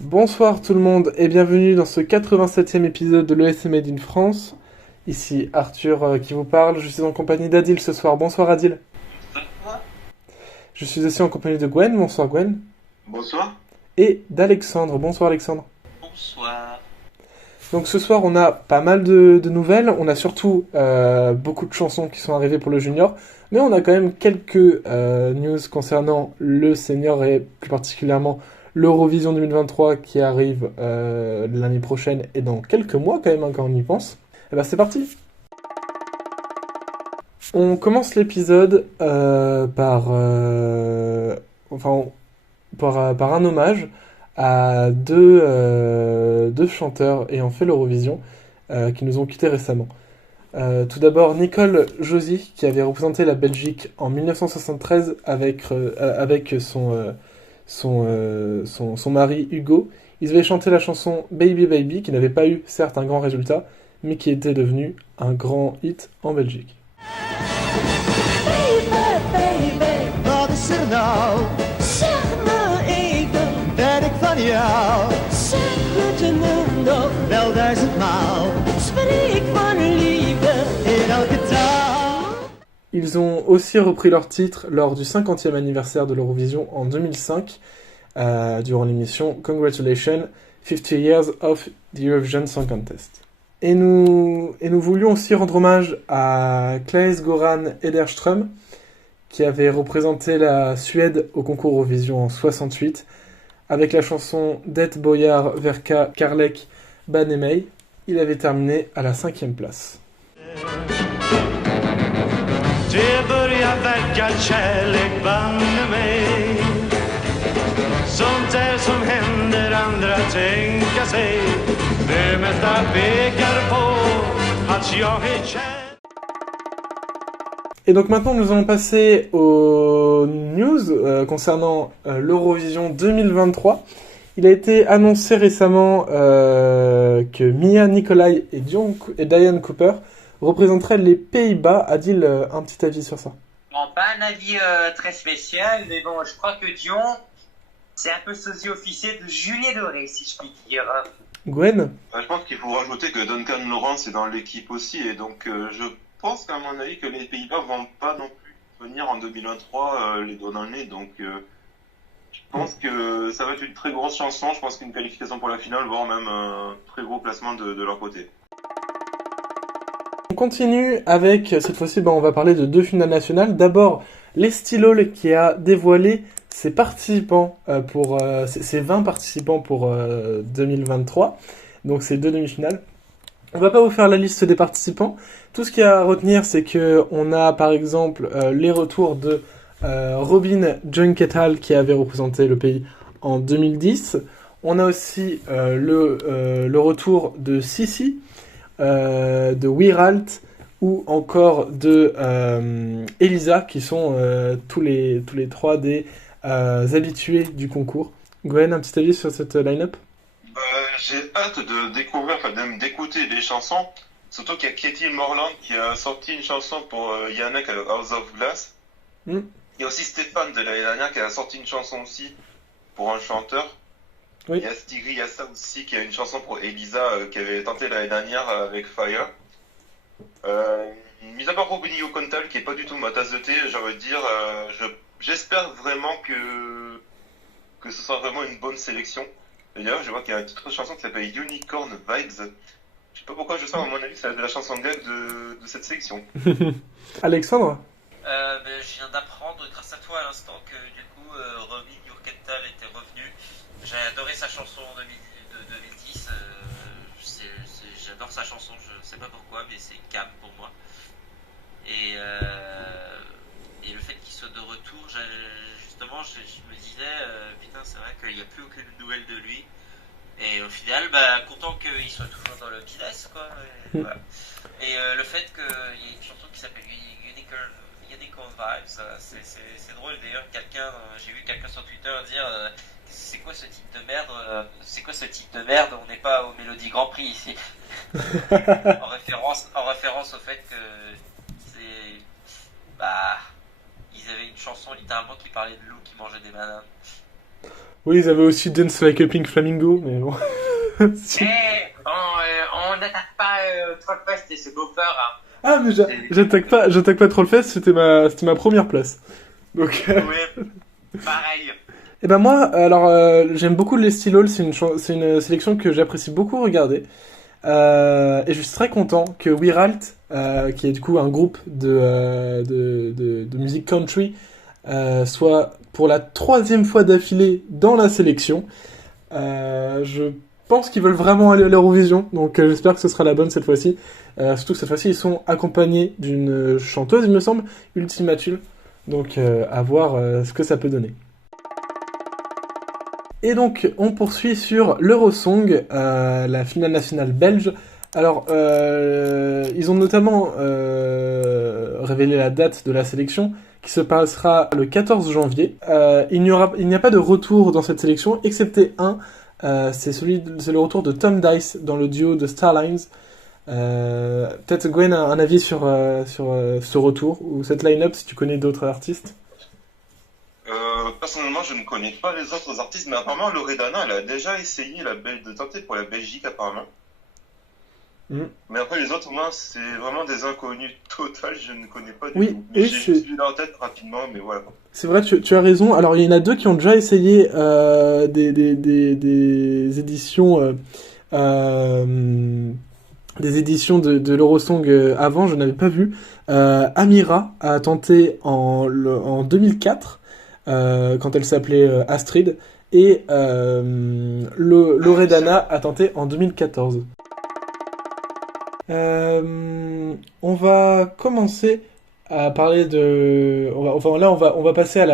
Bonsoir tout le monde et bienvenue dans ce 87e épisode de l'ESC Made in France. Ici Arthur qui vous parle, je suis en compagnie d'Adil ce soir. Bonsoir Adil. Bonsoir. Je suis aussi en compagnie de Gwen. Bonsoir Gwen. Bonsoir. Et d'Alexandre. Bonsoir Alexandre. Bonsoir. Donc ce soir on a pas mal de nouvelles, on a surtout beaucoup de chansons qui sont arrivées pour le junior, mais on a quand même quelques news concernant le senior et plus particulièrement l'Eurovision 2023 qui arrive l'année prochaine et dans quelques mois quand même quand on y pense. Et ben c'est parti. On commence l'épisode par un hommage à deux chanteurs ayant fait l'Eurovision qui nous ont quittés récemment. Tout d'abord Nicole Josie qui avait représenté la Belgique en 1973 avec son mari Hugo. Ils avaient chanté la chanson Baby Baby qui n'avait pas eu certes un grand résultat mais qui était devenu un grand hit en Belgique. Ils ont aussi repris leur titre lors du 50e anniversaire de l'Eurovision en 2005, durant l'émission Congratulations, 50 Years of the Eurovision Song Contest. Et nous voulions aussi rendre hommage à Claes Goran Ederström, qui avait représenté la Suède au concours Eurovision en 68, avec la chanson Det Boyar Verka Karlek Banemei. Il avait terminé à la 5e place. Det börjar verka kärlek banne mig. Sånt där som händer andra tänka sig. Det mesta pekar på att jag är kär. Et donc maintenant nous allons passer aux news concernant l'Eurovision 2023. Il a été annoncé récemment que Mia Nicolai et Diane Cooper représenteraient les Pays-Bas. A-t-il un petit avis sur ça? Bon, pas un avis très spécial, mais bon, je crois que Dion, c'est un peu sosie officier de Julien Doré, si je puis dire. Gwen? Je pense qu'il faut rajouter que Duncan Lawrence est dans l'équipe aussi, et donc je pense qu'à mon avis que les Pays-Bas vont pas non plus venir en 2023 les doigts dans le nez, donc je pense que ça va être une très grosse chanson. Je pense qu'une qualification pour la finale, voire même un très gros placement de leur côté. On continue avec, cette fois-ci, on va parler de deux finales nationales. D'abord, les Stylol qui a dévoilé ses participants ses 20 participants pour 2023. Donc, c'est deux demi-finales. On va pas vous faire la liste des participants. Tout ce qu'il y a à retenir, c'est que on a, par exemple, les retours de Robin Junketal qui avait représenté le pays en 2010. On a aussi le retour de Sissi, de Wiralt ou encore de Elisa qui sont tous les trois des habitués du concours. Gwen, un petit avis sur cette line-up? J'ai hâte de découvrir, même d'écouter les chansons. Surtout qu'il y a Katie Morland qui a sorti une chanson pour Yannick à House of Glass. Il y a aussi Stéphane de l'année dernière qui a sorti une chanson aussi pour un chanteur. Oui. Il y a Stigri Yassa aussi qui a une chanson pour Elisa qui avait tenté l'année dernière avec Fire. Mis à part Robinho Contal qui est pas du tout ma tasse de thé, j'ai envie de dire, j'espère vraiment que ce sera vraiment une bonne sélection. D'ailleurs, je vois qu'il y a une petite chanson qui s'appelle Unicorn Vibes. Je sais pas pourquoi je sens, à mon avis, c'est la chanson gag de cette sélection. Alexandre? Je viens d'apprendre grâce à toi à l'instant que du coup Robin Jurkenthal était revenu. J'ai adoré sa chanson de 2010. J'adore sa chanson, je sais pas pourquoi, mais c'est Cam pour moi. Et le fait qu'il soit de retour, justement, je me disais, putain, c'est vrai qu'il n'y a plus aucune nouvelle de lui. Et au final, content qu'il soit toujours dans le business, quoi. Et, voilà. Et le fait qu'il y ait une chanson qui s'appelle Unicorn Vibes, c'est drôle. D'ailleurs, j'ai vu quelqu'un sur Twitter dire c'est quoi ce type de merde C'est quoi ce type de merde On n'est pas au Mélodie Grand Prix ici. En référence au fait que c'est, bah, ils avaient une chanson littéralement qui parlait de loup qui mangeait des bananes. Oui, ils avaient aussi Dance Like a Pink Flamingo, mais bon. Si. On n'attaque pas Trollfest et ce gopher. Hein. Ah, mais j'attaque pas Trollfest, c'était ma première place. Donc. Ouais, pareil. Et ben moi, alors j'aime beaucoup les Steel Hall, c'est une sélection que j'apprécie beaucoup regarder. Et je suis très content que Weiralt, qui est du coup un groupe de musique country, soit pour la 3e fois d'affilée dans la sélection. Je pense qu'ils veulent vraiment aller à l'Eurovision, donc j'espère que ce sera la bonne cette fois-ci. Surtout que cette fois-ci, ils sont accompagnés d'une chanteuse, il me semble, Ultima Thule. Donc à voir ce que ça peut donner. Et donc, on poursuit sur l'Eurosong, la finale nationale belge. Alors, ils ont notamment révélé la date de la sélection, qui se passera le 14 janvier. Il n'y a pas de retour dans cette sélection, excepté un. C'est le retour de Tom Dice dans le duo de Starlines. Peut-être Gwen a un avis sur ce retour, ou cette line-up, si tu connais d'autres artistes. Personnellement, je ne connais pas les autres artistes, mais apparemment, Loredana, elle a déjà essayé de tenter pour la Belgique, apparemment. Mais après, les autres, moi, c'est vraiment des inconnus total, je ne connais pas du tout. J'ai juste vu en tête rapidement, mais voilà. C'est vrai, tu as raison. Alors, il y en a 2 qui ont déjà essayé des éditions... des éditions de l'Eurosong avant, je n'avais pas vu. Amira a tenté en 2004, quand elle s'appelait Astrid, et Loredana a tenté en 2014. On va commencer à parler de... On va passer à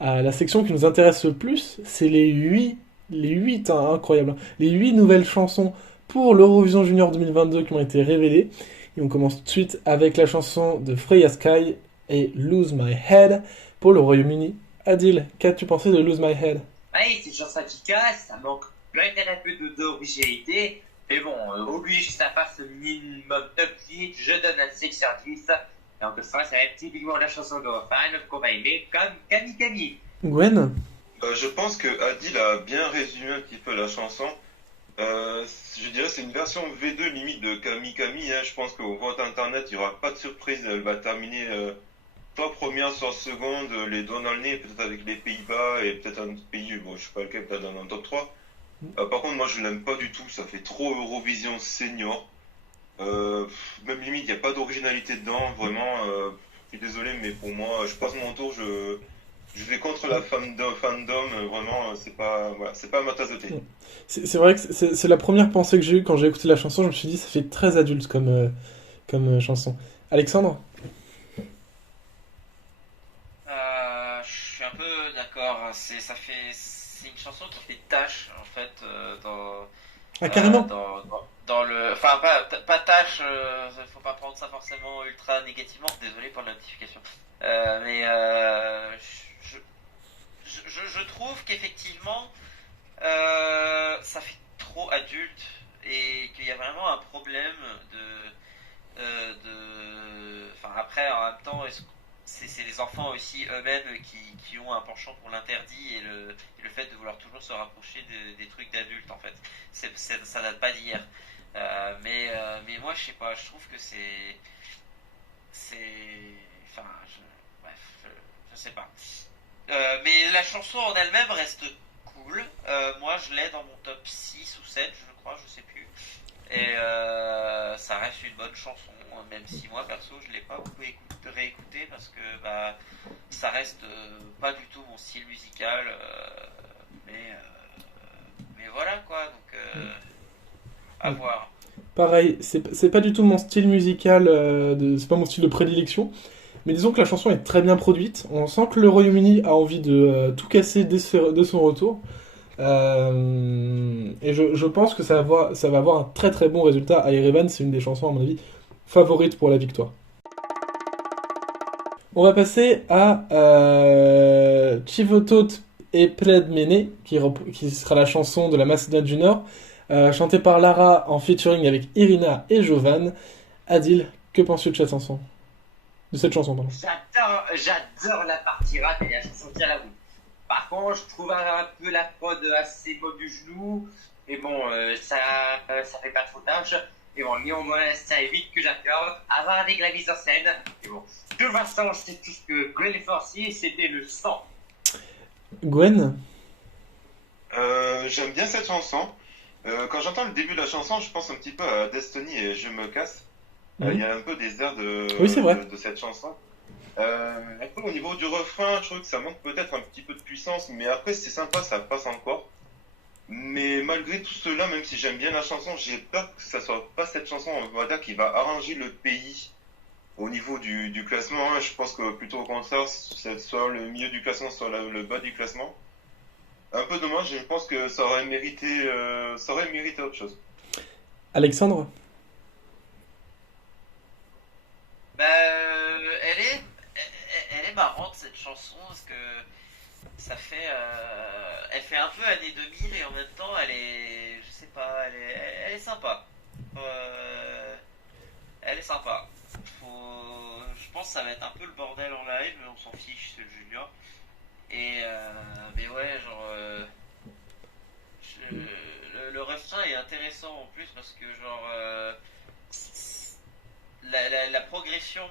la section qui nous intéresse le plus, c'est les 8 hein, incroyable, les 8 nouvelles chansons pour l'Eurovision Junior 2022 qui ont été révélées. Et on commence tout de suite avec la chanson de Freya Sky et Lose My Head pour le Royaume-Uni. Adil, qu'as-tu pensé de Lose My Head? Oui, c'est une chanson efficace, ça manque peut-être un peu d'originalité, mais bon, oblige que ça fasse le minimum toxique, je donne un 6 sur 10. Donc ça va être typiquement la chanson de fan qu'on va aimer comme Kami Kami. Gwen? Je pense que Adil a bien résumé un petit peu la chanson. Je dirais c'est une version V2 limite de Kami Kami. Hein. Je pense qu'au vote internet, il n'y aura pas de surprise. Elle va terminer soit première, soit seconde, les doigts dans le nez, peut-être avec les Pays-Bas et peut-être un autre pays, bon, je sais pas lequel, peut-être dans le top 3. Par contre, moi je l'aime pas du tout. Ça fait trop Eurovision senior. Même limite, il n'y a pas d'originalité dedans. Vraiment, je suis désolé, mais pour moi, je passe mon tour. Je vais contre la fandom, vraiment, c'est pas ma tasse de thé. C'est vrai que c'est la première pensée que j'ai eue quand j'ai écouté la chanson, je me suis dit ça fait très adulte comme chanson. Alexandre? Je suis un peu d'accord, c'est une chanson qui fait tâche en fait carrément. dans le, enfin pas tâche, faut pas prendre ça forcément ultra négativement, désolé pour la notification, mais je trouve qu'effectivement ça fait trop adulte et qu'il y a vraiment un problème enfin après en même temps c'est les enfants aussi eux-mêmes qui ont un penchant pour l'interdit et le fait de vouloir toujours se rapprocher des trucs d'adultes en fait. Ça date pas d'hier. Mais moi je sais pas, je trouve que enfin je sais pas. Mais la chanson en elle-même reste cool. Moi je l'ai dans mon top 6 ou 7 je crois, je sais plus. Et ça reste une bonne chanson, même si moi perso je l'ai pas beaucoup réécouté parce que ça reste pas du tout mon style musical, mais voilà quoi, donc à voir. Pareil, c'est pas du tout mon style musical, c'est pas mon style de prédilection, mais disons que la chanson est très bien produite, on sent que le Royaume-Uni a envie de tout casser de son retour. Et je pense que ça va avoir un très très bon résultat à Erevan. C'est une des chansons à mon avis favorites pour la victoire. On va passer à Chivotot et Pled Mene, qui sera la chanson de la Macédoine du Nord, chantée par Lara en featuring avec Irina et Jovan. Adil, que penses-tu de cette chanson? De cette chanson, pardon. J'adore la partie rap et la chanson tient la route. Par contre, je trouve un peu la prod assez molle du genou. Et bon, ça fait pas trop tâche. Et bon, néanmoins, ça évite que j'accorde. Avoir avec la mise en scène. Et bon, de toute façon, c'est tout ce que Gwen et Forcier, c'était le sang. Gwen? J'aime bien cette chanson. Quand j'entends le début de la chanson, je pense un petit peu à Destiny et Je me casse. Il y a un peu des airs Oui, c'est vrai. de cette chanson. Après, au niveau du refrain, je trouve que ça manque peut-être un petit peu de puissance, mais après, c'est sympa, ça passe encore. Mais malgré tout cela, même si j'aime bien la chanson, j'ai peur que ça soit pas cette chanson, on va dire, qui va arranger le pays au niveau du classement. Je pense que plutôt au contraire, soit le milieu du classement, soit le bas du classement. Un peu dommage, je pense que ça aurait mérité autre chose. Alexandre? Bah, elle est marrante cette chanson parce que ça fait, elle fait un peu année 2000 et en même temps elle est, je sais pas, elle est sympa. Elle est sympa. Je pense que ça va être un peu le bordel en live, mais on s'en fiche, c'est le junior. Et mais ouais, genre, le refrain est intéressant en plus parce que genre la progression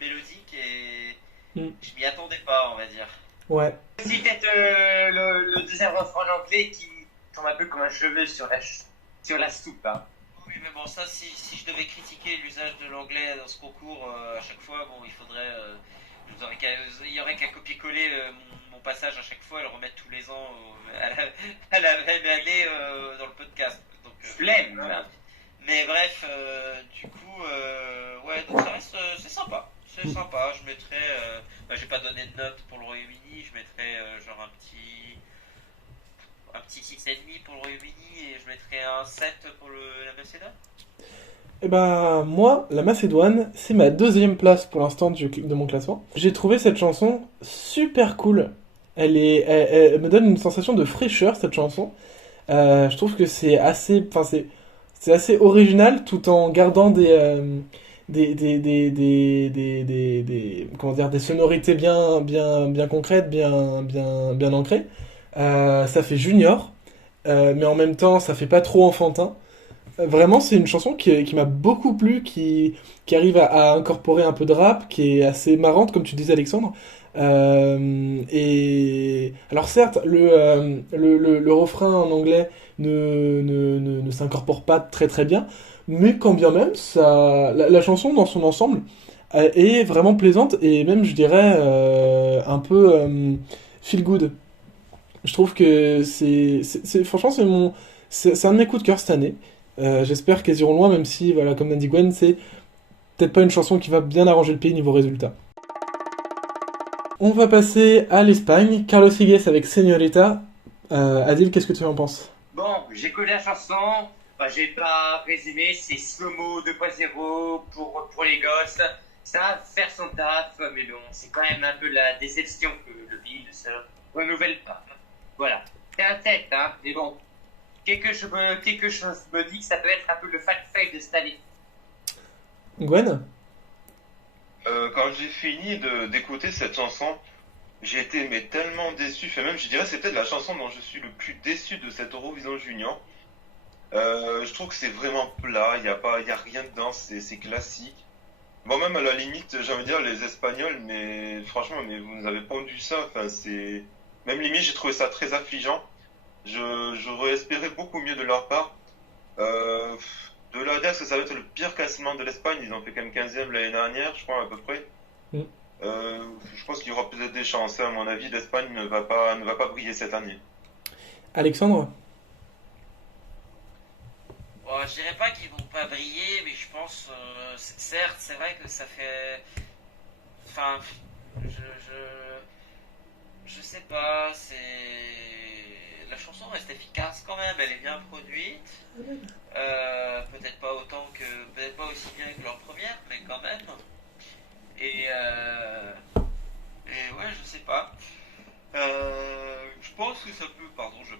mélodique et je m'y attendais pas, on va dire. Ouais. C'est peut-être le deuxième refrain en anglais qui tombe un peu comme un cheveu sur la soupe. Hein. Oui, mais bon, ça, si je devais critiquer l'usage de l'anglais dans ce concours à chaque fois, bon, il faudrait. Il y aurait qu'à copier-coller mon passage à chaque fois et le remettre tous les ans à la même année dans le podcast. Donc, flemme. Mais bref, du coup, ouais, donc ça reste, c'est sympa. C'est sympa. Je mettrais, j'ai pas donné de note pour le Royaume-Uni. Je mettrais genre un petit 6,5 pour le Royaume-Uni et je mettrais un 7 pour la Macédoine. Eh ben, moi, la Macédoine, c'est ma deuxième place pour l'instant de mon classement. J'ai trouvé cette chanson super cool. Elle me donne une sensation de fraîcheur, cette chanson. Je trouve que c'est assez original tout en gardant comment dire, des sonorités bien concrètes, bien ancrées. Ça fait junior, mais en même temps, ça fait pas trop enfantin. Vraiment, c'est une chanson qui m'a beaucoup plu, qui arrive à incorporer un peu de rap, qui est assez marrante, comme tu disais, Alexandre. Et alors certes, le refrain en anglais ne s'incorpore pas très très bien, mais quand bien même, la chanson dans son ensemble est vraiment plaisante et même, je dirais, un peu feel good. Je trouve que franchement, c'est un de mes coups de cœur cette année. J'espère qu'elles iront loin, même si, voilà, comme l'a dit Gwen, c'est peut-être pas une chanson qui va bien arranger le pays niveau résultat. On va passer à l'Espagne. Carlos Higues avec Señorita. Adil, qu'est-ce que tu en penses? Bon, j'ai connu la chanson. J'ai pas résumé, c'est Slow-Mo 2.0 pour les gosses. Ça va faire son taf, mais bon, c'est quand même un peu la déception que le pays ne se renouvelle pas. Voilà. C'est un tête, hein, mais bon. Quelque chose me dit que ça peut être un peu le fact de cette année. Gwen? Quand j'ai fini d'écouter cette chanson, j'ai été mais tellement déçu. Enfin, même, je dirais, c'est peut-être la chanson dont je suis le plus déçu de cette Eurovision Junior. Je trouve que c'est vraiment plat, il y a rien dedans, c'est classique. Bon, même à la limite, j'ai envie de dire les Espagnols, mais franchement, mais vous nous avez pondu ça. Enfin, même limite, j'ai trouvé ça très affligeant. J'aurais espéré beaucoup mieux de leur part. De là à dire que ça va être le pire classement de l'Espagne, ils ont fait quand même 15e l'année dernière, je crois, à peu près. Je pense qu'il y aura peut-être des chances. À mon avis, l'Espagne ne va pas briller cette année. Alexandre? Bon, je dirais pas qu'ils vont pas briller, mais je pense, certes, c'est vrai que ça fait. Enfin, je sais pas, la chanson reste efficace quand même, elle est bien produite. Peut-être pas aussi bien que leur première, mais quand même. Et ouais, je sais pas. pense que ça peut, pardon, je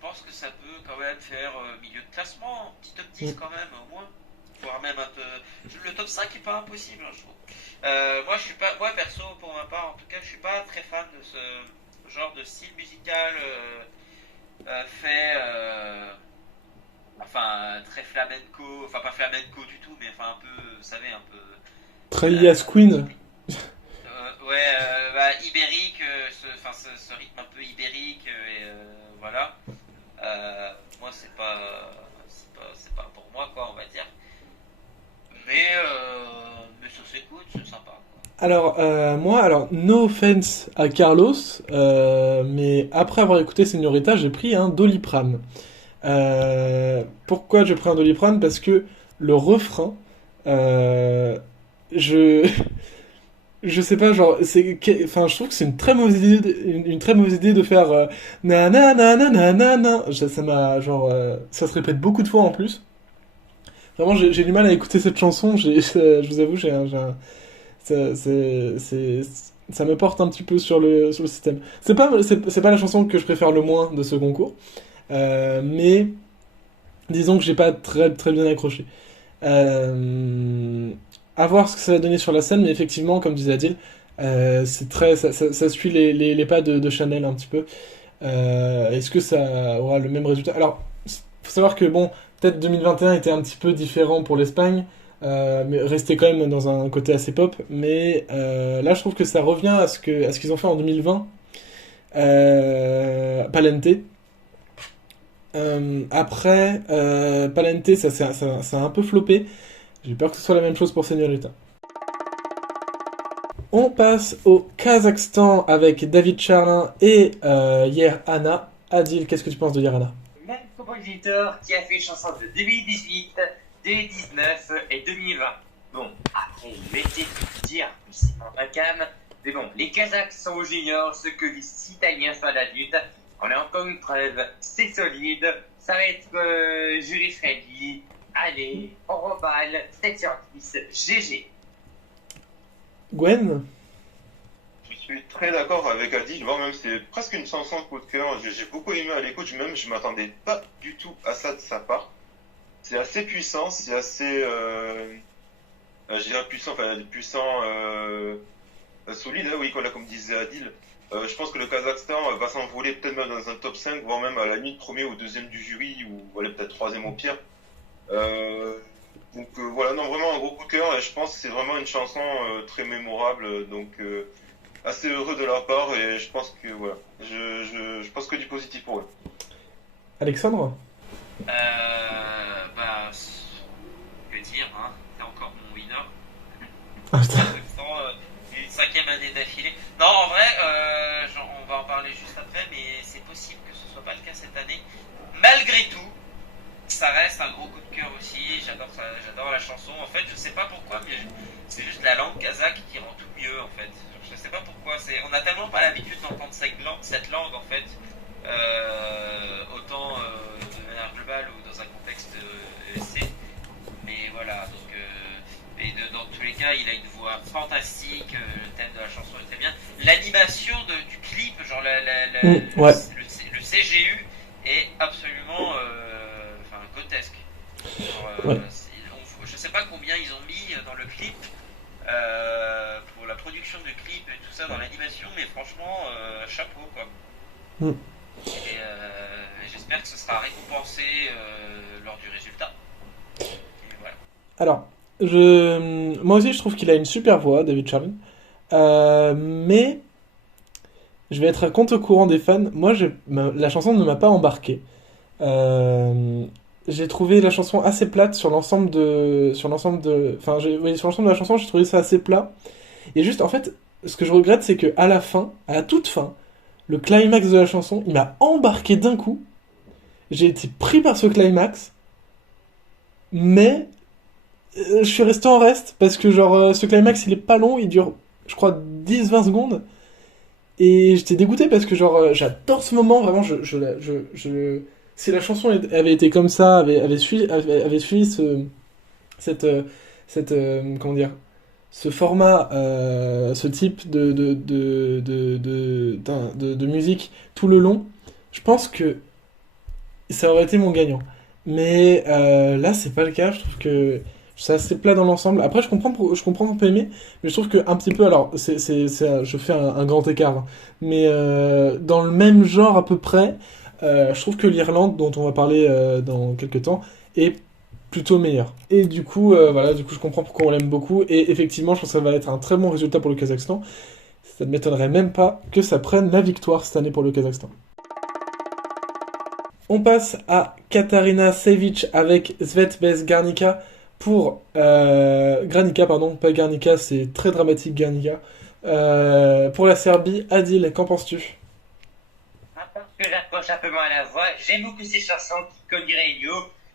pense que ça peut quand même faire milieu de classement, petit top 10 quand même, au moins. Voire même un peu. Le top 5 est pas impossible, hein, je trouve. Moi, je suis pas, moi perso, pour ma part, en tout cas, je suis pas très fan de ce genre de style musical fait, enfin, très flamenco, enfin pas flamenco du tout, mais enfin un peu, vous savez, un peu. Très Yas Queen. Ouais, bah, ibérique, ce rythme un peu ibérique, et voilà. Moi, c'est pas pour moi, quoi, on va dire. Mais ça s'écoute, c'est sympa. Alors, no offense à Carlos, mais après avoir écouté Señorita, j'ai pris un Doliprane. Pourquoi j'ai pris un Doliprane? Parce que le refrain, je... Je sais pas, genre, enfin, je trouve que c'est une très mauvaise idée, une très mauvaise idée de faire na na na na na na na. Ça m'a, genre, ça se répète beaucoup de fois en plus. Vraiment, j'ai du mal à écouter cette chanson. Je vous avoue, ça me porte un petit peu sur le système. C'est pas la chanson que je préfère le moins de ce concours, mais disons que j'ai pas très très bien accroché. À voir ce que ça va donner sur la scène, mais effectivement, comme disait Adil, ça suit les pas de Chanel un petit peu. Est-ce que ça aura le même résultat? Alors, faut savoir que bon, peut-être 2021 était un petit peu différent pour l'Espagne, mais restait quand même dans un côté assez pop. Mais là, je trouve que ça revient à ce qu'ils ont fait en 2020, Palente. Après, Palente, ça a un peu floppé. J'ai peur que ce soit la même chose pour Señorita. On passe au Kazakhstan avec David Charlin et Yer Ana. Adil, qu'est-ce que tu penses de Yer Ana? Même compositeur qui a fait chansons de 2018, 2019 et 2020. Bon, après, mettez tout dire, c'est pas ma cam. Mais bon, les Kazakhs sont aux juniors, ce que les Italiens sont à l'adulte. On a encore une preuve, c'est solide. Ça va être jury friendly. Allez, on reballe, 7 sur 10, GG. Gwen? Je suis très d'accord avec Adil. Moi-même, c'est presque une chanson de coup de cœur. J'ai beaucoup aimé à l'écoute. Je m'attendais pas du tout à ça de sa part. C'est assez puissant, c'est assez, je dirais puissant, solide, hein, oui, voilà, comme disait Adil. Je pense que le Kazakhstan va s'envoler peut-être même dans un top 5, voire même à la limite premier ou deuxième du jury, ou voilà, peut-être troisième au pire. Voilà, non, vraiment un gros coup de cœur, et je pense que c'est vraiment une chanson très mémorable, donc assez heureux de leur part, et je pense que voilà, je pense que du positif pour eux. Alexandre? Bah, que dire, hein, c'est encore mon winner. Ah, putain. Une 5e année d'affilée. Non, en vrai, on va en parler juste après, mais c'est possible que ce soit pas le cas cette année. Malgré tout, ça reste un gros coup de cœur aussi. J'adore la chanson. En fait, je sais pas pourquoi, mais c'est juste la langue kazakh qui rend tout mieux, en fait. Je sais pas pourquoi. On a tellement pas l'habitude d'entendre cette langue, en fait, autant de manière globale ou dans un contexte ESC. Mais voilà, donc. Dans tous les cas, il a une voix fantastique, le thème de la chanson est très bien. L'animation du clip, genre ouais. le CGU est absolument grotesque. Ouais. Je sais pas combien ils ont mis dans le clip pour la production du clip et tout ça dans l'animation, mais franchement, chapeau quoi. Et j'espère que ce sera récompensé lors du résultat. Et voilà. Alors, moi aussi je trouve qu'il a une super voix, David Charlin. Mais je vais être à contre-courant des fans. Moi, la chanson ne m'a pas embarqué. J'ai trouvé la chanson assez plate sur l'ensemble de la chanson, j'ai trouvé ça assez plat. Et juste, en fait, ce que je regrette, c'est que à la toute fin, le climax de la chanson, il m'a embarqué d'un coup. J'ai été pris par ce climax, mais je suis resté en reste parce que ce climax il est pas long, il dure je crois 10-20 secondes et j'étais dégoûté parce que j'adore ce moment vraiment. Si la chanson avait été comme ça, avait suivi comment dire, ce format, ce type de musique tout le long, je pense que ça aurait été mon gagnant. Mais là, c'est pas le cas. Je trouve que c'est assez plat dans l'ensemble. Après, je comprends qu'on peut aimer, mais je trouve que un petit peu. Alors, je fais un grand écart, hein. Mais dans le même genre à peu près, je trouve que l'Irlande, dont on va parler dans quelques temps, est plutôt meilleure. Et du coup, voilà, du coup, je comprends pourquoi on l'aime beaucoup. Et effectivement, je pense que ça va être un très bon résultat pour le Kazakhstan. Ça ne m'étonnerait même pas que ça prenne la victoire cette année pour le Kazakhstan. On passe à Katarina Sevic avec Svetbez Garnica pour Granica, pardon, pas Garnica, c'est très dramatique Garnica. Pour la Serbie, Adil, qu'en penses-tu? Parce que j'approche un peu moins la voix, j'aime beaucoup ces chansons qui Cody Radio.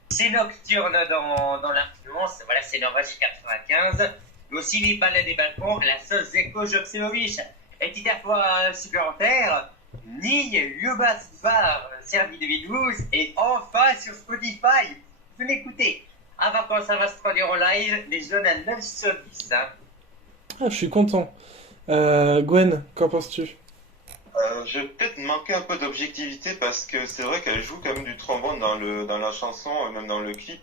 C'est nocturne dans l'influence, voilà, c'est Norvège 95. Mais aussi les balades des balcons, la sauce Zeko Joksimovic. Et petite fois supplémentaire, Nigne Ljubas Var, Serbie 2012, et enfin sur Spotify. Vous l'écoutez. Avant quand ça va se traduire en live, les jeunes à 9 sur 10. Hein. Ah, je suis content. Gwen, qu'en penses-tu? Je vais peut-être manquer un peu d'objectivité parce que c'est vrai qu'elle joue quand même du trombone dans la chanson, même dans le clip.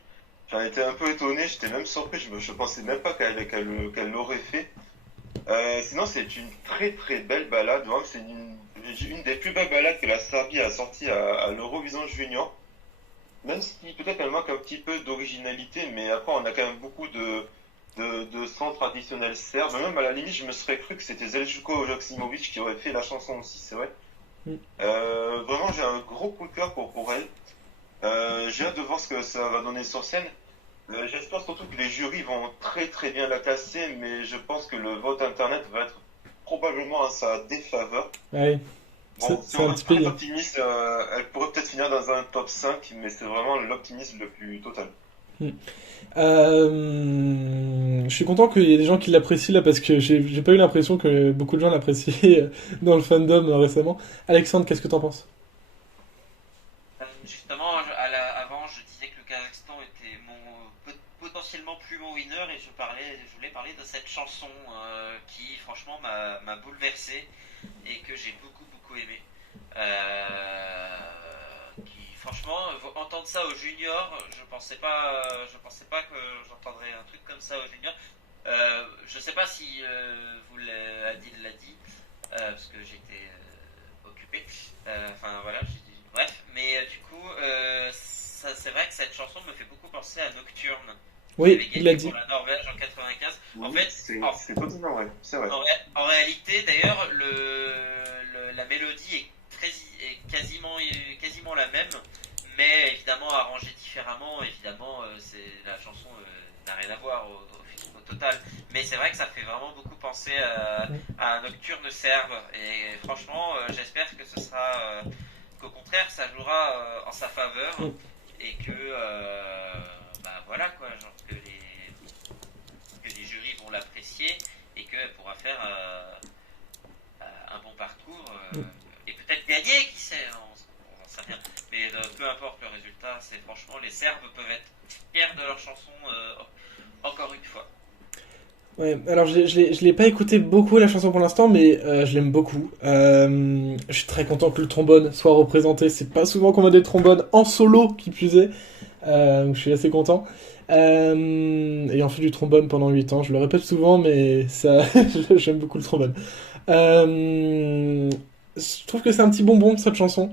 J'en étais un peu étonné, j'étais même surpris, je pensais même pas qu'elle l'aurait fait. Sinon, c'est une très très belle balade. Vraiment, c'est une des plus belles balades que la Serbie a sorti à l'Eurovision Junior. Même si peut-être elle manque un petit peu d'originalité, mais après on a quand même beaucoup de sons traditionnels serbes. Même à la limite, je me serais cru que c'était Zeljuko Joksimovic qui aurait fait la chanson aussi, c'est vrai. Mm. Vraiment, j'ai un gros coup de cœur pour elle. J'ai hâte de voir ce que ça va donner sur scène. J'espère surtout que les jurys vont très très bien la classer, mais je pense que le vote internet va être probablement à sa défaveur. Oui, Bon, si c'est on un reste petit peu. très optimiste, elle pourrait peut-être finir dans un top 5, mais c'est vraiment l'optimisme le plus total. Je suis content qu'il y ait des gens qui l'apprécient là parce que j'ai pas eu l'impression que beaucoup de gens l'appréciaient dans le fandom récemment. Alexandre, qu'est-ce que t'en penses? Justement, avant, je disais que le Kazakhstan était potentiellement plus mon winner et je voulais parler de cette chanson qui, franchement, m'a bouleversé et que j'ai beaucoup aimé. Franchement, entendre ça au junior, je pensais pas que j'entendrais un truc comme ça au junior. Je sais pas si Adil l'a dit, parce que j'étais occupé. Enfin voilà, bref. Mais du coup, c'est vrai que cette chanson me fait beaucoup penser à Nocturne. Qui Oui, avait il l'a gagné dit. pour la Norvège en 95. En Oui, fait, c'est totalement vrai, c'est vrai. en réalité, d'ailleurs, la mélodie est quasiment la même, mais évidemment arrangée différemment. Évidemment, la chanson n'a rien à voir au total. Mais c'est vrai que ça fait vraiment beaucoup penser à un nocturne serbe. Et franchement, j'espère que qu'au contraire, ça jouera en sa faveur et que, voilà quoi, genre que les jurys vont l'apprécier et qu'elle pourra faire un bon parcours et peut-être gagner, qui sait, on n'en sait rien. Mais peu importe le résultat, franchement, les Serbes peuvent être fiers de leur chanson encore une fois. Ouais, alors je l'ai pas écouté beaucoup la chanson pour l'instant, mais je l'aime beaucoup. Je suis très content que le trombone soit représenté. C'est pas souvent qu'on voit des trombones en solo qui plus est. Donc je suis assez content. Ayant fait du trombone pendant 8 ans, je le répète souvent, mais ça, j'aime beaucoup le trombone. Je trouve que c'est un petit bonbon cette chanson.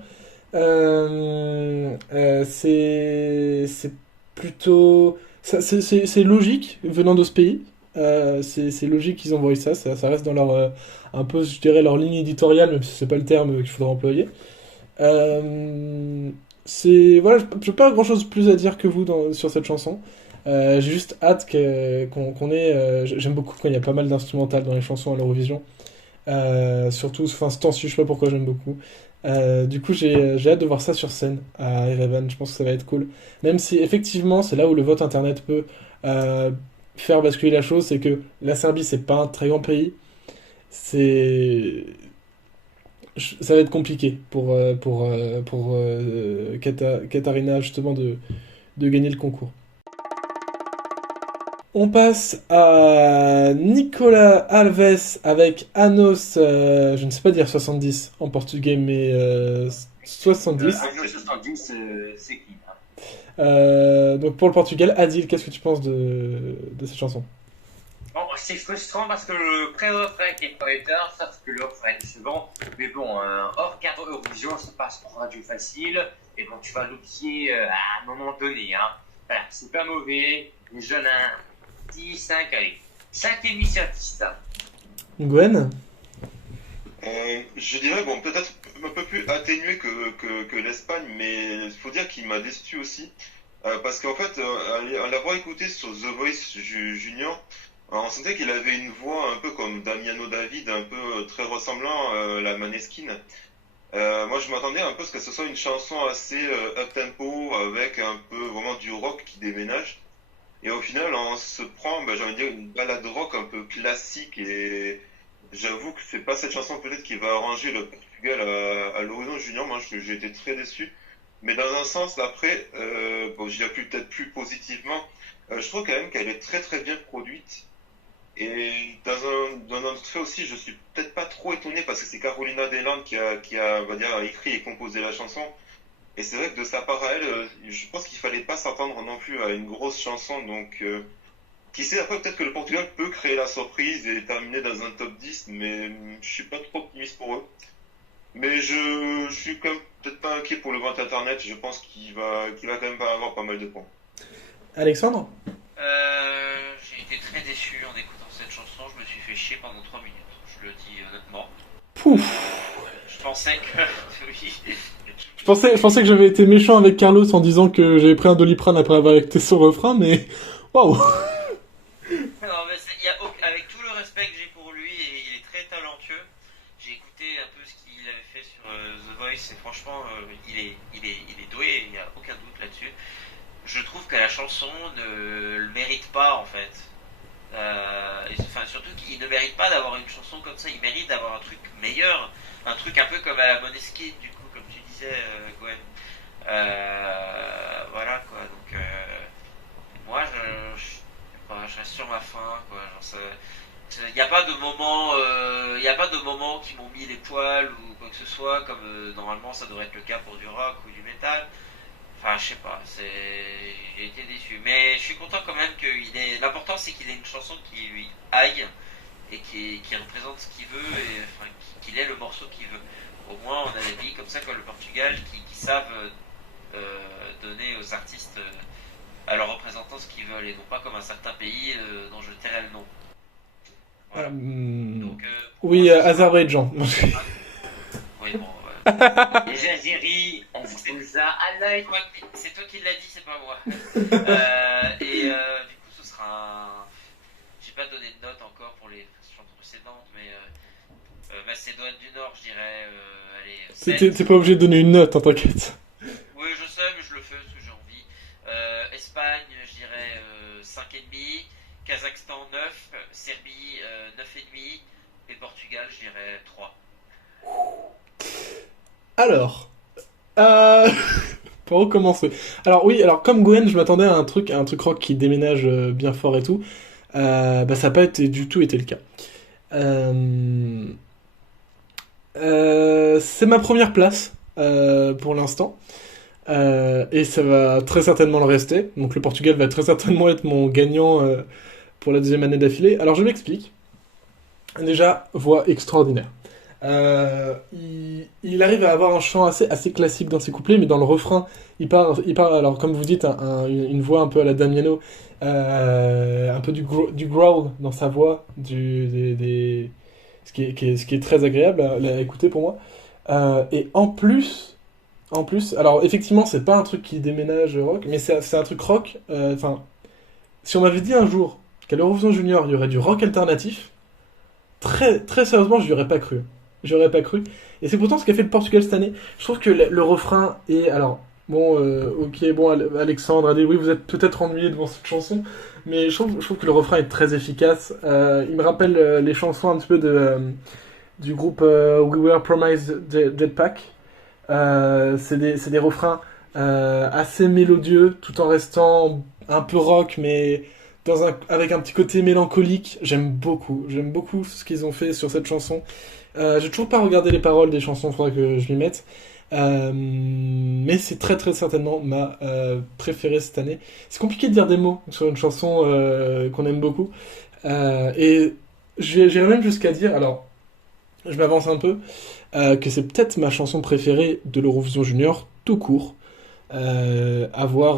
C'est plutôt, c'est logique venant de ce pays. C'est logique qu'ils envoient ça reste dans leur, un peu, je dirais, leur ligne éditoriale, même si c'est pas le terme qu'il faudra employer. Voilà, j'ai pas grand chose plus à dire que vous sur cette chanson. J'ai juste hâte qu'on ait. J'aime beaucoup quand il y a pas mal d'instrumental dans les chansons à l'Eurovision. Surtout, enfin, ce temps-ci, je sais pas pourquoi j'aime beaucoup. Du coup, j'ai hâte de voir ça sur scène à Erevan. Je pense que ça va être cool. Même si, effectivement, c'est là où le vote internet peut faire basculer la chose, c'est que la Serbie, c'est pas un très grand pays. C'est Ça va être compliqué pour Katarina justement de gagner le concours. On passe à Nicolas Alves avec Anos, je ne sais pas dire 70 en portugais, mais 70. Anno 70, c'est qui hein? Donc pour le Portugal, Adil, qu'est-ce que tu penses de cette chanson? Bon, c'est frustrant parce que le pré-refrain qui est prometteur, sauf que le refrain est décevant. Mais bon, hors cadre Eurovision, ça passe pour radio facile. Et bon, tu vas l'oublier à un moment donné. Hein. Voilà, c'est pas mauvais. Les jeunes, 10, 5, allez. 5,5 sur 10. Hein. Gwen? Je dirais, bon, peut-être un peu plus atténué que l'Espagne, mais il faut dire qu'il m'a déçu aussi. Parce qu'en fait, à l'avoir écouté sur The Voice Junior, on sentait qu'il avait une voix un peu comme Damiano David, un peu très ressemblant à la Maneskin. Moi, je m'attendais un peu à ce que ce soit une chanson assez up-tempo, avec un peu vraiment du rock qui déménage. Et au final, on se prend, j'ai envie de dire, une balade rock un peu classique. Et j'avoue que c'est pas cette chanson peut-être qui va arranger le Portugal à l'horizon junior. Moi, j'ai été très déçu. Mais dans un sens, après, bon, j'y appuie peut-être plus positivement. Je trouve quand même qu'elle est très très bien produite. Et dans un autre fait aussi, je suis peut-être pas trop étonné parce que c'est Carolina Deland on va dire, écrit et composé la chanson. Et c'est vrai que de sa part à elle, je pense qu'il fallait pas s'attendre non plus à une grosse chanson. Donc, qui sait, après peut-être que le Portugal peut créer la surprise et terminer dans un top 10, mais je suis pas trop optimiste pour eux. Mais je suis quand même peut-être pas inquiet pour le vote internet. Je pense qu'il va quand même pas avoir pas mal de points. Alexandre? J'ai été très déçu en écoutant cette chanson, je me suis fait chier pendant 3 minutes, je le dis honnêtement. Pouf! Je pensais que... oui. Je pensais que j'avais été méchant avec Carlos en disant que j'avais pris un Doliprane après avoir écouté son refrain, mais waouh! Non, mais avec tout le respect que j'ai pour lui, et il est très talentueux, j'ai écouté un peu ce qu'il avait fait sur The Voice, et franchement, il est doué, il n'y a aucun doute là-dessus. Je trouve que la chanson ne le mérite pas en fait. Enfin, surtout qu'il ne mérite pas d'avoir une chanson comme ça, il mérite d'avoir un truc meilleur, un truc un peu comme à la Måneskin, du coup, comme tu disais, Gwen. Voilà quoi, donc moi je reste sur ma faim, quoi. Il n'y a pas de moment, il y a pas de moment qui m'ont mis les poils ou quoi que ce soit, comme normalement ça devrait être le cas pour du rock ou du métal. Enfin, je sais pas, j'ai été déçu. Mais je suis content quand même qu'il ait. L'important, c'est qu'il ait une chanson qui lui aille et qui représente ce qu'il veut et enfin, qu'il ait le morceau qu'il veut. Au moins, on a des pays comme ça, comme le Portugal, qui savent donner aux artistes, à leurs représentants, ce qu'ils veulent et non pas comme un certain pays dont je tairai le nom. Voilà. Donc, oui, Azerbaïdjan. Oui, bon. Les Algéries, on fait ça à l'œil. C'est toi qui l'as dit, c'est pas moi. Du coup, ce sera un. J'ai pas donné de note encore pour les chansons précédentes, mais Macédoine du Nord, je dirais. Allez, T'es pas obligé de donner une note, hein, t'inquiète. Oui, je sais, mais je le fais parce que j'ai envie. Espagne, je dirais 5,5. Kazakhstan 9. Serbie 9,5. Et Portugal, je dirais 3. Alors, pour recommencer. Alors oui, alors comme Gwen, je m'attendais à un truc rock qui déménage bien fort et tout. Ça n'a pas du tout été le cas. C'est ma première place pour l'instant. Et ça va très certainement le rester. Donc le Portugal va très certainement être mon gagnant pour la deuxième année d'affilée. Alors je m'explique. Déjà, voix extraordinaire. Il arrive à avoir un chant assez classique dans ses couplets, mais dans le refrain, il parle alors comme vous dites, une voix un peu à la Damiano, un peu du growl dans sa voix, ce qui est très agréable à écouter pour moi. Et en plus, alors effectivement, c'est pas un truc qui déménage rock, mais c'est un truc rock. Enfin, si on m'avait dit un jour qu'à l'Eurovision Junior il y aurait du rock alternatif, très très sérieusement, je n'y aurais pas cru. J'aurais pas cru. Et c'est pourtant ce qu'a fait le Portugal cette année. Je trouve que le refrain est... Alors, bon, ok, bon, Alexandre a dit, oui, vous êtes peut-être ennuyé devant cette chanson, mais je trouve que le refrain est très efficace. Il me rappelle les chansons un petit peu du groupe We Were Promised Jetpack. C'est des refrains assez mélodieux, tout en restant un peu rock, mais avec un petit côté mélancolique. J'aime beaucoup ce qu'ils ont fait sur cette chanson. J'ai toujours pas regardé les paroles des chansons, faudrait que je m'y mette. Mais c'est très très certainement ma préférée cette année. C'est compliqué de dire des mots sur une chanson qu'on aime beaucoup. Et j'irais même jusqu'à dire, alors je m'avance un peu, que c'est peut-être ma chanson préférée de l'Eurovision Junior tout court. À voir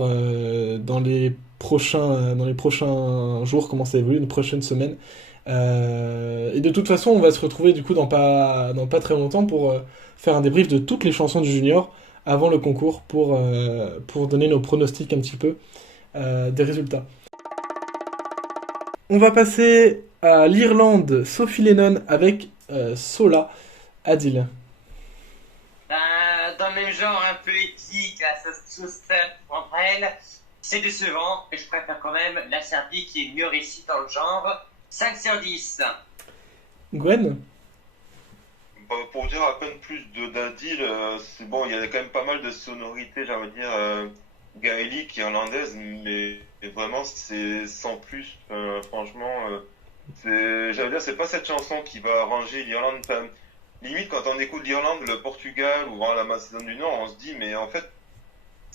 dans les prochains jours comment ça évolue, une prochaine semaine. Et de toute façon, on va se retrouver du coup dans pas très longtemps pour faire un débrief de toutes les chansons du Junior avant le concours pour donner nos pronostics un petit peu des résultats. On va passer à l'Irlande, Sophie Lennon avec Sola, Adil. Dans le même genre un peu épique, la sauce entre elles, c'est décevant, et je préfère quand même la Serbie qui est mieux réussie dans le genre. 5 sur 10. Gwen? Bah, pour dire à peine plus d'Adil, c'est bon, il y a quand même pas mal de sonorités, j'ai envie de dire, gaéliques, irlandaises, mais vraiment c'est sans plus. Franchement, j'allais dire, c'est pas cette chanson qui va arranger l'Irlande. Enfin, limite, quand on écoute l'Irlande, le Portugal ou vraiment la Macédoine du Nord, on se dit, mais en fait,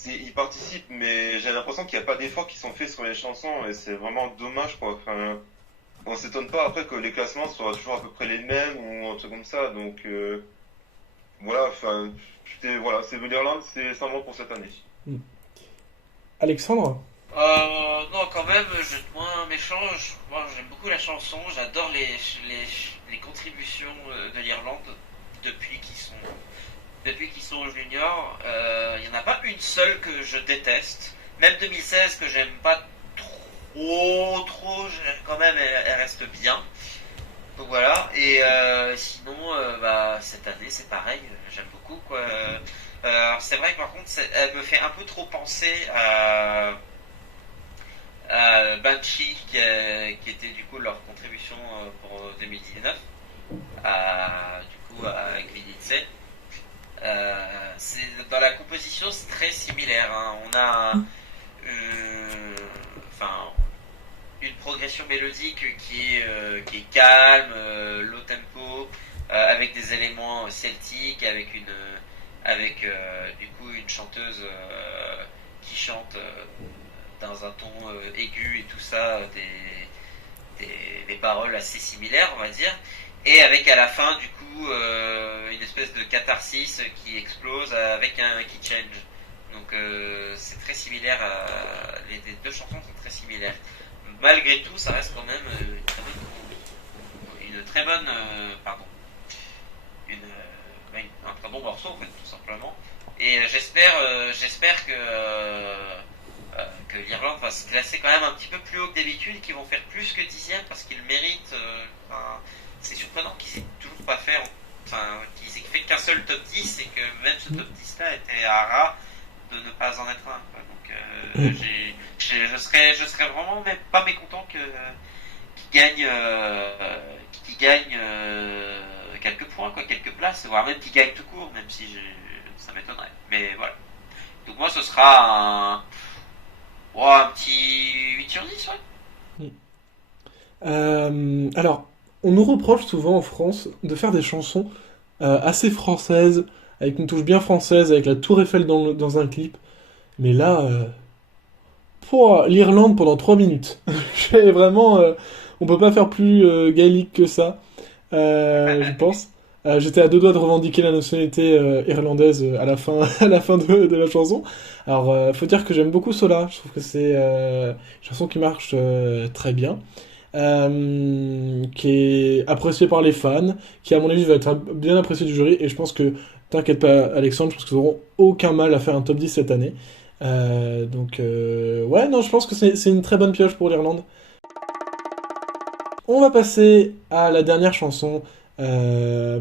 ils participent, mais j'ai l'impression qu'il n'y a pas d'efforts qui sont faits sur les chansons, et c'est vraiment dommage, quoi. Enfin, on s'étonne pas après que les classements soient toujours à peu près les mêmes ou un truc comme ça, donc voilà, enfin, c'est l'Irlande, c'est sans mot pour cette année. Alexandre? Non, quand même, je vais être moins méchant. Moi, j'aime beaucoup la chanson. J'adore les contributions de l'Irlande depuis qu'ils sont au junior. Il n'y en a pas une seule que je déteste. Même 2016 que j'aime pas trop. Quand même, elle reste bien. Donc voilà. Et sinon, cette année, c'est pareil. J'aime beaucoup, quoi. Alors, c'est vrai que par contre, elle me fait un peu trop penser à Banshee qui était du coup leur contribution pour 2019 avec Vinicius. Dans la composition c'est très similaire, hein. On a une progression mélodique qui est calme, low tempo, avec des éléments celtiques, avec du coup une chanteuse qui chante dans un ton aigu et tout ça, des paroles assez similaires, on va dire, et avec à la fin du coup une espèce de catharsis qui explose avec un key change. Donc c'est très similaire, les deux chansons sont très similaires. Malgré tout, ça reste quand même un très bon morceau en fait, tout simplement. Et j'espère que l'Irlande va se classer quand même un petit peu plus haut que d'habitude, qu'ils vont faire plus que 10e parce qu'ils méritent. C'est surprenant qu'ils aient toujours pas fait, qu'ils aient fait qu'un seul top 10 et que même ce top 10 là était à ras de ne pas en être un, quoi. Donc je serais vraiment même pas mécontent qu'ils gagnent quelques points, quoi, quelques places, voire même qu'ils gagnent tout court, même si ça m'étonnerait. Mais voilà. Donc moi ce sera un petit 8 sur 10, ouais. Alors, on nous reproche souvent en France de faire des chansons assez françaises, avec une touche bien française, avec la Tour Eiffel dans un clip. Mais là, pour l'Irlande pendant 3 minutes. Vraiment, on peut pas faire plus gaélique que ça, je pense. J'étais à deux doigts de revendiquer la nationalité irlandaise à la fin, de la chanson. Alors, faut dire que j'aime beaucoup Sola. Je trouve que c'est une chanson qui marche très bien, qui est appréciée par les fans, qui à mon avis va être bien appréciée du jury. Et je pense que, t'inquiète pas Alexandre, je pense qu'ils n'auront aucun mal à faire un top 10 cette année. Ouais, non, je pense que c'est une très bonne pioche pour l'Irlande. On va passer à la dernière chanson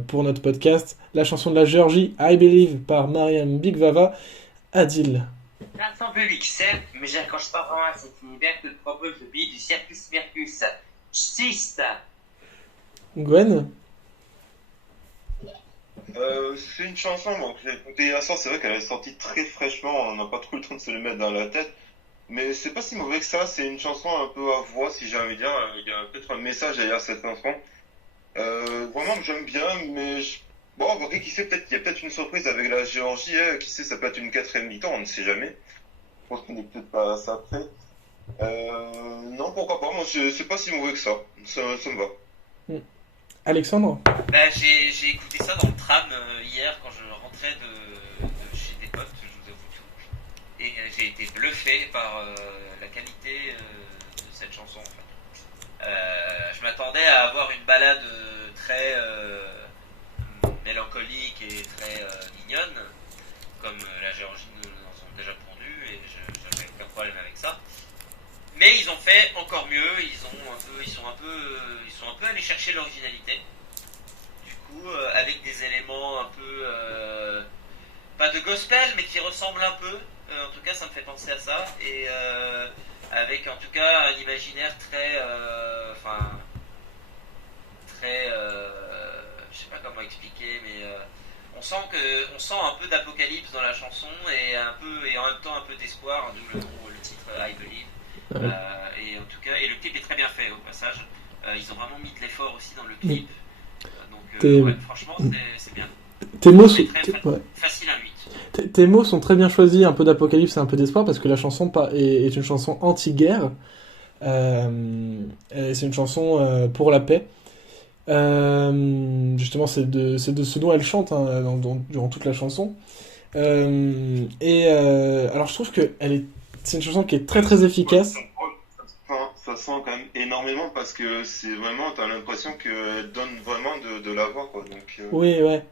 pour notre podcast, la chanson de la Géorgie, I Believe par Mariam Bigvava. Adil. C'est un peu XM, mais j'accroche pas vraiment à cet univers que propose le billet du Circus Mircus. 6. Gwen. C'est une chanson que j'ai écoutée hier soir, c'est vrai qu'elle est sortie très fraîchement, on n'a pas trop le temps de se le mettre dans la tête. Mais c'est pas si mauvais que ça, c'est une chanson un peu à voix, si j'ai envie de dire. Il y a peut-être un message derrière cette chanson. Vraiment, j'aime bien, mais bon, après, qui sait, peut-être qu'il y a peut-être une surprise avec la Géorgie, hein, qui sait, ça peut être une quatrième mi-temps, on ne sait jamais. Je pense qu'on n'est peut-être pas à ça près. Non, pourquoi pas, moi, c'est pas si mauvais que ça me va. Alexandre? Bah, j'ai écouté ça dans le tram hier quand je rentrais de chez des potes, je vous avoue tout. Et j'ai été bluffé par la qualité de cette chanson en fait. Je m'attendais à avoir une balade très mélancolique et très mignonne, comme la Géorgie nous en sont déjà pondus, et j'avais aucun problème avec ça. Mais ils ont fait encore mieux, ils sont un peu allés chercher l'originalité. Du coup, avec des éléments un peu, pas de gospel, mais qui ressemblent un peu. En tout cas, ça me fait penser à ça. Et avec en tout cas un imaginaire très, je sais pas comment expliquer, mais on sent un peu d'apocalypse dans la chanson et en même temps un peu d'espoir, d'où le titre I Believe. Et en tout cas, et le clip est très bien fait au passage. Ils ont vraiment mis de l'effort aussi dans le clip. Ouais, franchement, c'est bien. Tes mots C'est sont... très facile à 8. Tes mots sont très bien choisis, un peu d'apocalypse et un peu d'espoir, parce que la chanson est une chanson anti-guerre. Et c'est une chanson pour la paix. Justement, c'est de ce dont elle chante hein, durant toute la chanson. Alors, je trouve que c'est une chanson qui est très très efficace. Ça sent quand même énormément parce que c'est vraiment, t'as l'impression qu'elle donne vraiment de la voix, quoi. Donc, Oui, ouais.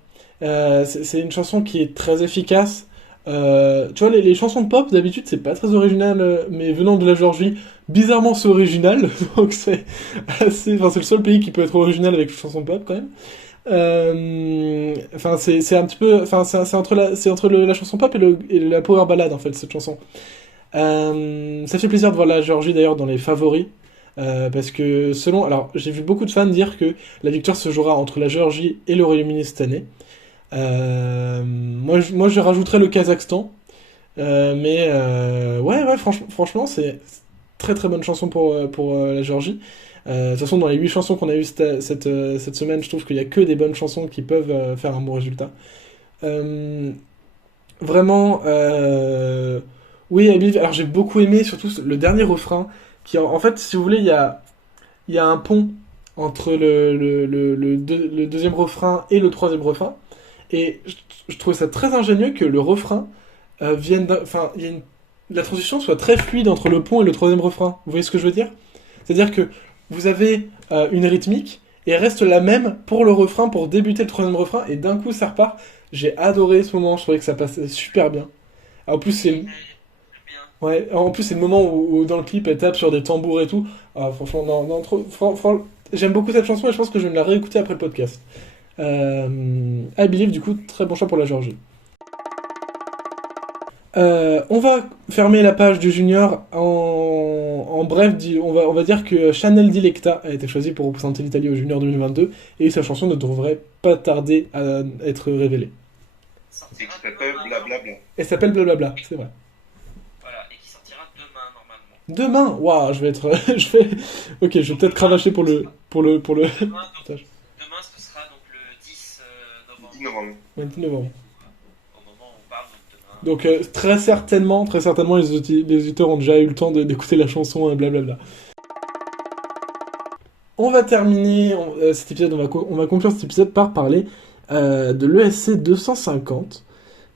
C'est une chanson qui est très efficace. Tu vois, les chansons de pop, d'habitude, c'est pas très original, mais venant de la Géorgie, bizarrement, c'est original. Donc, c'est assez. Enfin, c'est le seul pays qui peut être original avec une chanson pop, quand même. Enfin, c'est un petit peu. Enfin, c'est entre la chanson pop et la power ballad, en fait, cette chanson. Ça fait plaisir de voir la Géorgie d'ailleurs dans les favoris. Parce que alors j'ai vu beaucoup de fans dire que la victoire se jouera entre la Géorgie et le Royaume-Uni cette année. Moi je rajouterais le Kazakhstan. Ouais, franchement c'est très très bonne chanson pour la Géorgie. De toute façon dans les 8 chansons qu'on a eues cette semaine, je trouve qu'il y a que des bonnes chansons qui peuvent faire un bon résultat. Vraiment. Oui, alors j'ai beaucoup aimé surtout le dernier refrain, qui en fait, si vous voulez, il y a un pont entre le deuxième refrain et le troisième refrain, et je trouvais ça très ingénieux que le refrain enfin, la transition soit très fluide entre le pont et le troisième refrain. Vous voyez ce que je veux dire? C'est-à-dire que vous avez une rythmique, et elle reste la même pour le refrain, pour débuter le troisième refrain, et d'un coup ça repart. J'ai adoré ce moment, je trouvais que ça passait super bien. En plus, ouais, en plus, c'est le moment où dans le clip elle tape sur des tambours et tout. Ah, franchement, non, j'aime beaucoup cette chanson et je pense que je vais me la réécouter après le podcast. I Believe, du coup, très bon choix pour la Géorgie. On va fermer la page du junior en bref. On va dire que Chanel Dilecta a été choisi pour représenter l'Italie au junior 2022 et sa chanson ne devrait pas tarder à être révélée. c'est qui s'appelle Blablabla. Elle s'appelle Blablabla, c'est vrai. Voilà, et qui sortira demain normalement. Demain, waouh, ok, je vais peut-être cravacher pour le. Demain, ce sera donc le 10 novembre. 10 novembre. 20 novembre. Au moment où on parle, donc demain. Donc très certainement, les auditeurs ont déjà eu le temps d'écouter la chanson blablabla. On va terminer cet épisode, on va conclure cet épisode par parler de l'ESC 250.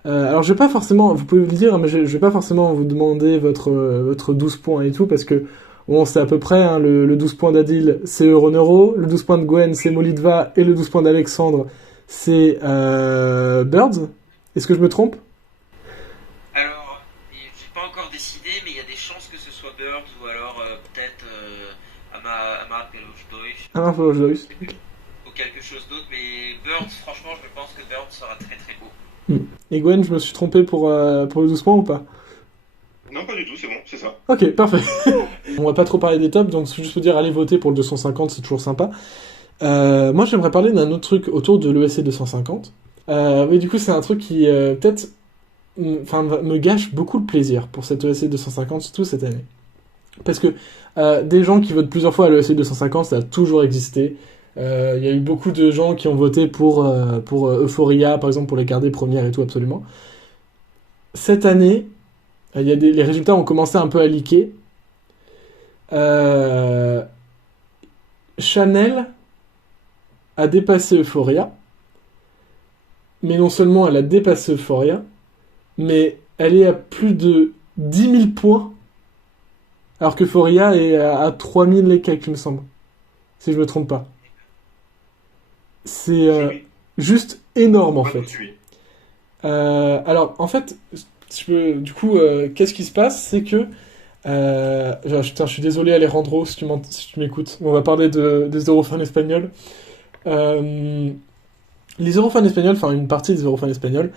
Alors je vais pas forcément, vous pouvez vous le dire, mais je vais pas forcément vous demander votre 12 points et tout, parce que bon, c'est à peu près, hein, le 12 points d'Adil, c'est Euroneuro, le 12 points de Gwen, c'est Molitva, et le 12 points d'Alexandre, c'est Birds. Est-ce que je me trompe? Alors, j'ai pas encore décidé, mais il y a des chances que ce soit Birds ou alors peut-être Amar Peloche Ah non, faut que je le ou quelque chose d'autre, mais Birds, franchement, je pense que Birds sera très très beau. Et Gwen, je me suis trompé pour le 12 points ou pas? Non, pas du tout, c'est bon, c'est ça. Ok, parfait. On va pas trop parler des tops, donc c'est juste vous dire, allez voter pour le 250, c'est toujours sympa. Moi, j'aimerais parler d'un autre truc autour de l'ESC 250. Mais du coup, c'est un truc qui, peut-être, me gâche beaucoup de plaisir pour cette ESC 250, surtout cette année. Parce que des gens qui votent plusieurs fois à l'ESC 250, ça a toujours existé. Il y a eu beaucoup de gens qui ont voté pour Euphoria, par exemple, pour les garder premières et tout, absolument. Cette année, les résultats ont commencé un peu à leaker. Chanel a dépassé Euphoria. Mais non seulement elle a dépassé Euphoria, mais elle est à plus de 10 000 points. Alors qu'Euphoria est à 3 000 et quelques, il me semble. Si je me trompe pas. C'est juste énorme, en fait. Alors, en fait, du coup, qu'est-ce qui se passe? C'est que... putain, je suis désolé, Alejandro, si tu m'écoutes. On va parler des Eurofans espagnols. Les Eurofans espagnols, enfin une partie des Eurofans espagnols,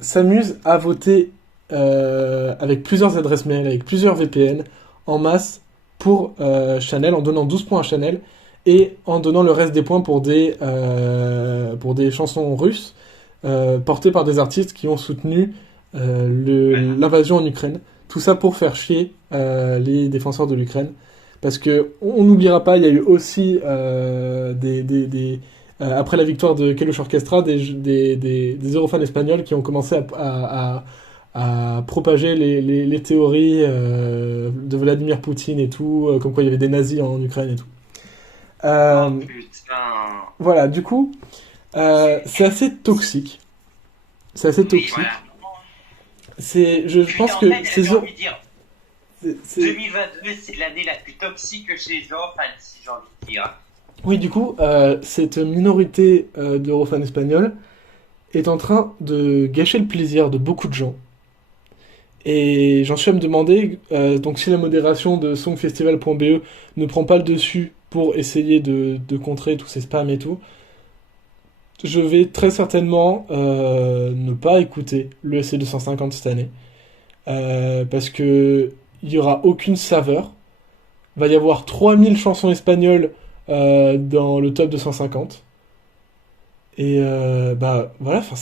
s'amusent à voter avec plusieurs adresses mail, avec plusieurs VPN, en masse, pour Chanel, en donnant 12 points à Chanel, et en donnant le reste des points pour des chansons russes, portées par des artistes qui ont soutenu l'invasion en Ukraine. Tout ça pour faire chier les défenseurs de l'Ukraine. Parce que on n'oubliera pas, il y a eu aussi après la victoire de Keloche Orchestra, des Eurofans espagnols qui ont commencé à propager les théories de Vladimir Poutine et tout, comme quoi il y avait des nazis en Ukraine et tout. Oh putain. Voilà, du coup, c'est assez toxique. C'est assez Oui, toxique. voilà. Je pense que j'ai envie de dire, c'est- 2022, c'est l'année la plus toxique chez les enfants, si j'ai envie de dire. Oui, du coup, cette minorité d'Eurofans espagnols est en train de gâcher le plaisir de beaucoup de gens. Et j'en suis à me demander, donc si la modération de songfestival.be ne prend pas le dessus pour essayer de contrer tous ces spams et tout, je vais très certainement ne pas écouter le ESC 250 cette année. Parce que il n'y aura aucune saveur. Il va y avoir 3000 chansons espagnoles dans le top 250. Et bah voilà, enfin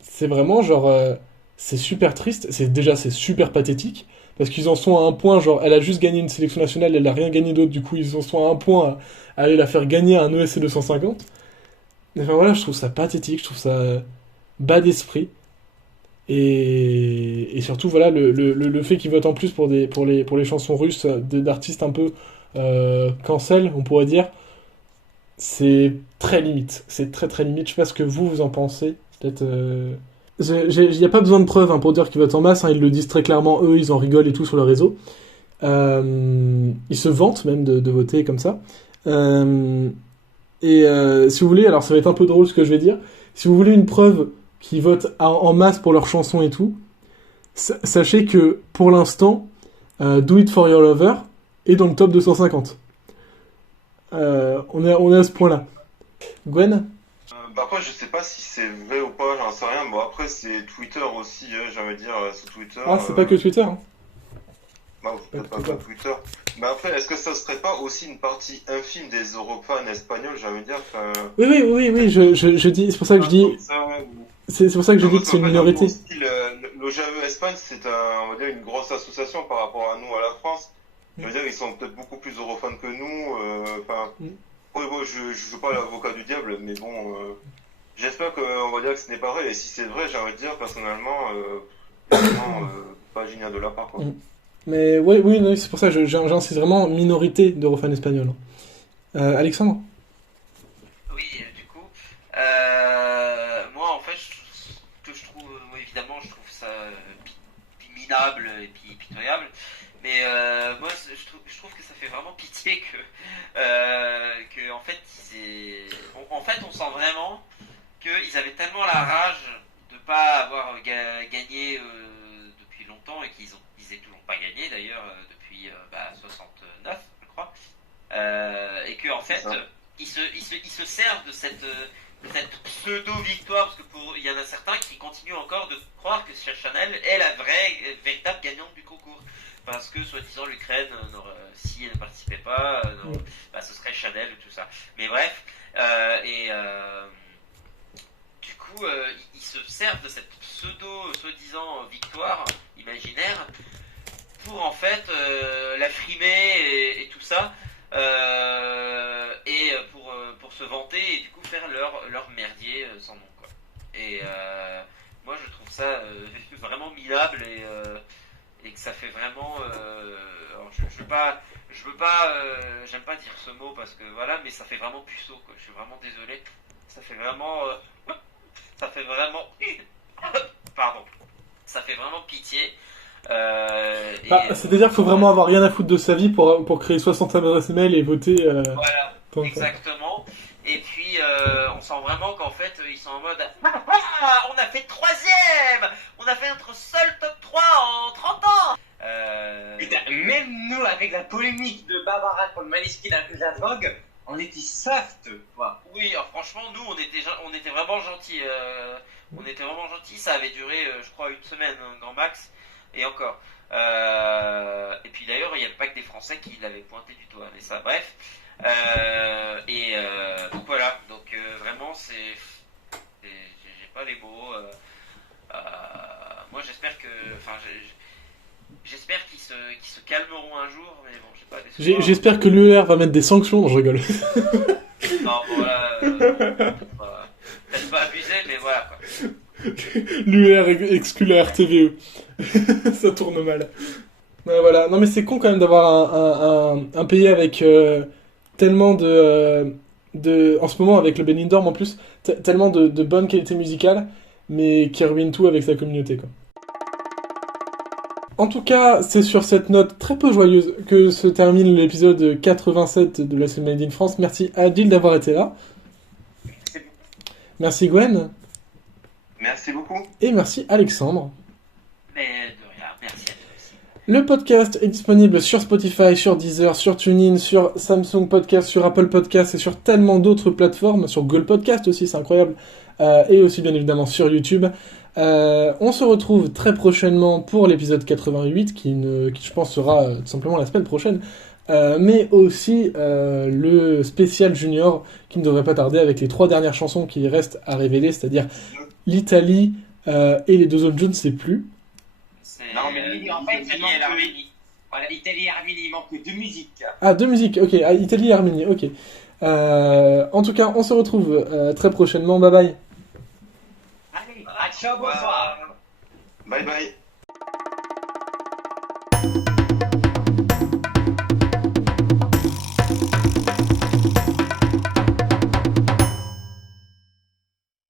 c'est vraiment genre c'est super triste, c'est super pathétique parce qu'ils en sont à un point genre elle a juste gagné une sélection nationale, elle a rien gagné d'autre, du coup ils en sont à un point à aller la faire gagner un ESC 250. Enfin voilà, je trouve ça pathétique, je trouve ça bas d'esprit. Et surtout voilà le fait qu'ils votent en plus pour les chansons russes d'artistes un peu cancel, on pourrait dire, c'est très limite. C'est très très limite. Je sais pas ce que vous en pensez. Peut-être. Il n'y a pas besoin de preuves hein, pour dire qu'ils votent en masse. Hein, ils le disent très clairement. Eux, ils en rigolent et tout sur le réseau. Ils se vantent même de voter comme ça. Si vous voulez, alors ça va être un peu drôle ce que je vais dire. Si vous voulez une preuve qu'ils votent en masse pour leurs chansons et tout, sachez que pour l'instant, Do It For Your Lover est dans le top 250. On est à ce point-là. Gwen? Bah après, je sais pas si c'est vrai ou pas, j'en sais rien. Bon, après, c'est Twitter aussi, j'ai envie de dire, sur Twitter. Ah, c'est pas que Twitter. Hein. Bah, peut-être pas que Twitter. Mais après, est-ce que ça serait pas aussi une partie infime des Eurofans espagnols, j'ai envie de dire Oui, je dis, c'est pour ça que je dis, c'est pour ça que je dis que c'est une minorité. Le JAE Espagne, c'est on va dire une grosse association par rapport à nous, à la France. Je veux dire, ils sont peut-être beaucoup plus eurofans que nous. Ouais, je joue pas l'avocat du diable, mais bon, j'espère qu'on va dire que ce n'est pas vrai. Et si c'est vrai, j'ai envie de dire personnellement, vraiment, pas génial de la part, quoi. Mais oui, c'est pour ça que j'insiste vraiment minorité d'eurofans espagnols. Alexandre? Oui, du coup, moi en fait, je trouve, évidemment, je trouve ça minable et puis pitoyable. Mais moi, je trouve que ça fait vraiment pitié que en fait, on sent vraiment qu'ils avaient tellement la rage de pas avoir gagné depuis longtemps et qu'ils aient toujours pas gagné d'ailleurs depuis 69, je crois, et que en fait, ils se servent de cette pseudo-victoire, parce que il y en a certains qui continuent encore de croire que Chanel est la véritable gagnante du concours. Parce que, soi-disant, l'Ukraine, si elle ne participait pas, ce serait Chanel ou tout ça. Mais bref, du coup, coup, ils se servent de cette soi-disant victoire imaginaire pour en fait la frimer et tout ça, et pour se vanter et du coup faire leur merdier sans nom, quoi. Et moi je trouve ça vraiment minable et que ça fait vraiment alors je veux pas j'aime pas dire ce mot parce que voilà, mais ça fait vraiment puceau, quoi. Je suis vraiment désolé, ça fait vraiment pardon, ça fait vraiment pitié. C'est-à-dire qu'il faut vraiment avoir rien à foutre de sa vie pour créer 60 adresses mail et voter. Voilà, comme ça. exactement. Et puis on sent vraiment qu'en fait ils sont en mode ah, on a fait 3ème, on a fait notre seul top 3 en 30 ans. Putain, même nous, avec la polémique de Barbara contre Maniskin avec la drogue, on était soft, quoi. Oui, alors, franchement, nous, on était vraiment gentils. On était vraiment gentils. Ça avait duré, je crois, une semaine, grand max. Et encore. Et puis d'ailleurs, il n'y avait pas que des Français qui l'avaient pointé du doigt. Mais ça, bref. Donc voilà. Donc vraiment, j'ai pas les mots. Moi, j'espère que. Enfin, j'espère qu'ils se calmeront un jour, mais bon, j'ai pas d'espoir. J'espère que l'UER va mettre des sanctions. Non, je rigole. Non, voilà. Peut-être pas abusé, mais voilà, quoi. L'UER exclut la RTVE. Ça tourne mal. Ouais, voilà. Non, mais c'est con quand même d'avoir un pays avec tellement en ce moment, avec le Benidorm en plus, tellement de bonne qualité musicale, mais qui ruine tout avec sa communauté, quoi. En tout cas, c'est sur cette note très peu joyeuse que se termine l'épisode 87 de la semaine Made in France. Merci Adil d'avoir été là. Merci Gwen. Merci beaucoup. Et merci Alexandre. Mais de rien, merci à toi aussi. Le podcast est disponible sur Spotify, sur Deezer, sur TuneIn, sur Samsung Podcast, sur Apple Podcast et sur tellement d'autres plateformes, sur Google Podcast aussi, c'est incroyable, et aussi bien évidemment sur YouTube. On se retrouve très prochainement pour l'épisode 88 qui je pense sera tout simplement la semaine prochaine, mais aussi le spécial junior qui ne devrait pas tarder avec les 3 dernières chansons qui restent à révéler, c'est-à-dire l'Italie et les 2 autres, je ne sais plus. Non, mais en fait, l'Italie et l'Arménie. Voilà, Italie et Arménie, il manque 2 musiques. Ah, 2 musiques, ok, Italie et Arménie, ok. En tout cas, on se retrouve très prochainement, bye bye. Allez, ciao, bonsoir. Bye bye.